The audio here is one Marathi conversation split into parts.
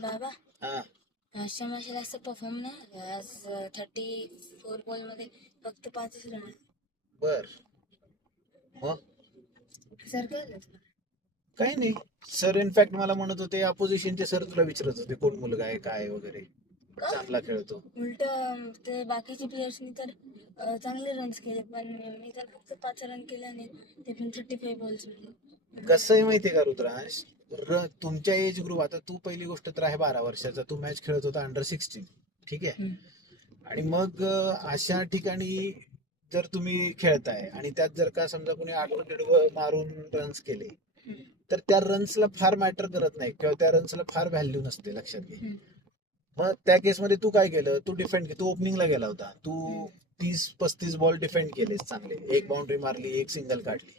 बाबा हा आजच्या मॅचला असं परफॉर्म नाही आज 34 बॉल मध्ये फक्त 5च रन. बर मग सर काय झालं तुला? काही नाही. सर इनफॅक्ट मला म्हणत होते, अपोजिशनचे सर तुला विचारत होते कोण मुलगा आहे काय वगैरे, चांगला खेळतो. उलट ते बाकीचे प्लेयर्सनी तर चांगले रन्स केले, पण मी तर फक्त 5 रन केले आणि ते पण 35 बॉल्स मध्ये. कसं आहे माहितीये का रुद्रांश, तुमच्या एज ग्रुप, आता तू पहिली गोष्ट तर आहे 12 वर्षाचा, तू मॅच खेळत होता अंडर 16, ठीक आहे. आणि मग अशा ठिकाणी जर तुम्ही खेळताय आणि त्यात जर का समजा कोणी आडवं तिडवं मारून रन्स केले, तर त्या रन्सला फार मॅटर करत नाही किंवा त्या रन्सला फार व्हॅल्यू नसते, लक्षात घे. मग त्या केसमध्ये तू काय केलं, तू ओपनिंगला गेला होता, तू 30-35 बॉल डिफेंड केलेस चांगले, एक बाउंड्री मारली, एक सिंगल काढली,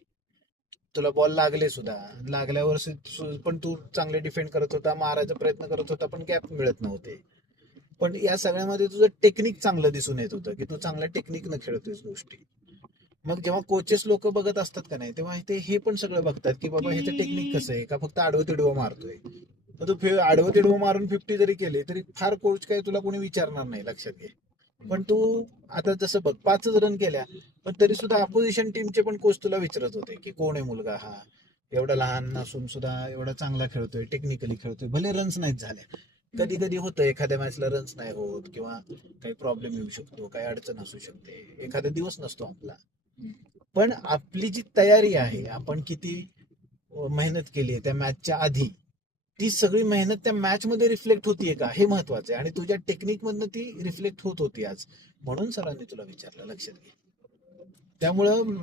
तुला बॉल लागले सुद्धा, लागल्यावर पण तू चांगले डिफेंड करत होता, मारायचा प्रयत्न करत होता, पण गॅप मिळत नव्हते. पण या सगळ्यामध्ये तुझं टेक्निक चांगलं दिसून येत होतं की तू चांगल्या टेक्निकनं खेळतोयस गोष्टी. मग जेव्हा कोचेस लोक बघत असतात का नाही, तेव्हा हे पण सगळं बघतात की बाबा ह्याचं टेक्निक कसं आहे, का फक्त आडवं तिडवं मारतोय. तर तू आडवं तिडवं मारून 50 जरी केले तरी फार कोच काय तुला कोणी विचारणार नाही, लक्षात घे. पण तू आता जसं बघ 5च रन केल्या, पण तरी सुद्धा अपोजिशन टीमचे पण कोच तुला विचारत होते की कोण आहे मुलगा हा, एवढा लहान असून सुद्धा एवढा चांगला खेळतोय, टेक्निकली खेळतोय. भले रन्स नाहीत झाले, कधी कधी होतं एखाद्या मॅचला रन्स नाही होत किंवा काही प्रॉब्लेम येऊ शकतो, काही अडचण असू शकते, एखादा दिवस नसतो आपला. पण आपली जी तयारी आहे, आपण किती मेहनत केली आहे त्या मॅचच्या आधी, ती सगळी मेहनत त्या मॅच मध्ये रिफ्लेक्ट होतीये का, हे महत्वाचं आहे. आणि तुझ्या टेक्निक मधनं ती रिफ्लेक्ट होत होती आज, म्हणून सरांनी तुला विचारलं, लक्षात घे. त्यामुळं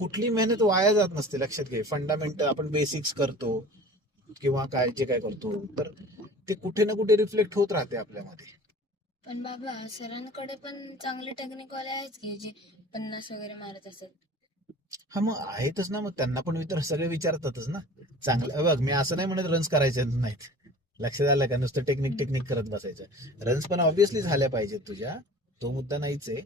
कुठली मेहनत वाया जात नसते, लक्षात घे. फंडामेंटल आपण बेसिक्स करतो किंवा काय जे काय करतो, तर ते कुठे ना कुठे रिफ्लेक्ट होत राहते आपल्यामध्ये. पण बाबा सरांकडे पण चांगले टेक्निकवाले आहेत की जे 50 वगैरे मारत असतात. हा मग आहेतच ना, मग त्यांना पण सगळे विचारतातच ना. चांगलं बघ, मी असं नाही म्हणत रन्स करायचे नाहीत, लक्षात आलं का, नुसतं टेक्निक टेक्निक करत बसायचं. रन्स पण ऑब्व्हियसली झाल्या पाहिजेत तुझ्या, तो मुद्दा नाहीच आहे.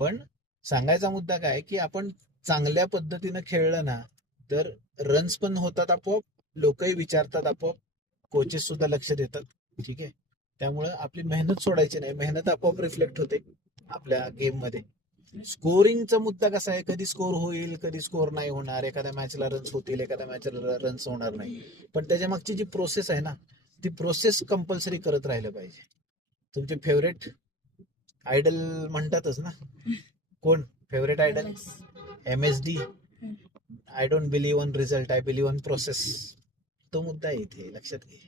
पण सांगायचा मुद्दा काय की आपण चांगल्या पद्धतीनं खेळलं ना, तर रन्स पण होतात आपोआप, लोकही विचारतात आपोआप, कोचेस सुद्धा लक्ष देतात, ठीक आहे. त्यामुळे आपली मेहनत सोडायची नाही, मेहनत आपोआप रिफ्लेक्ट होते आपल्या गेम मध्ये. स्कोरिंगचा मुद्दा कसा आहे, कधी स्कोर होईल कधी स्कोर नाही होणार, एखाद्या मॅचला रन्स होतील, एखाद्या मॅचला रन्स होणार नाही. पण त्याच्या मागची जी प्रोसेस आहे ना, ती प्रोसेस कंपल्सरी करत राहिलं पाहिजे. तुमचे फेवरेट आयडल म्हणतातच ना, कोण favourite idol? MSD. I don't believe on result, I believe on process. तो मुद्दा आहे इथे, लक्षात घे.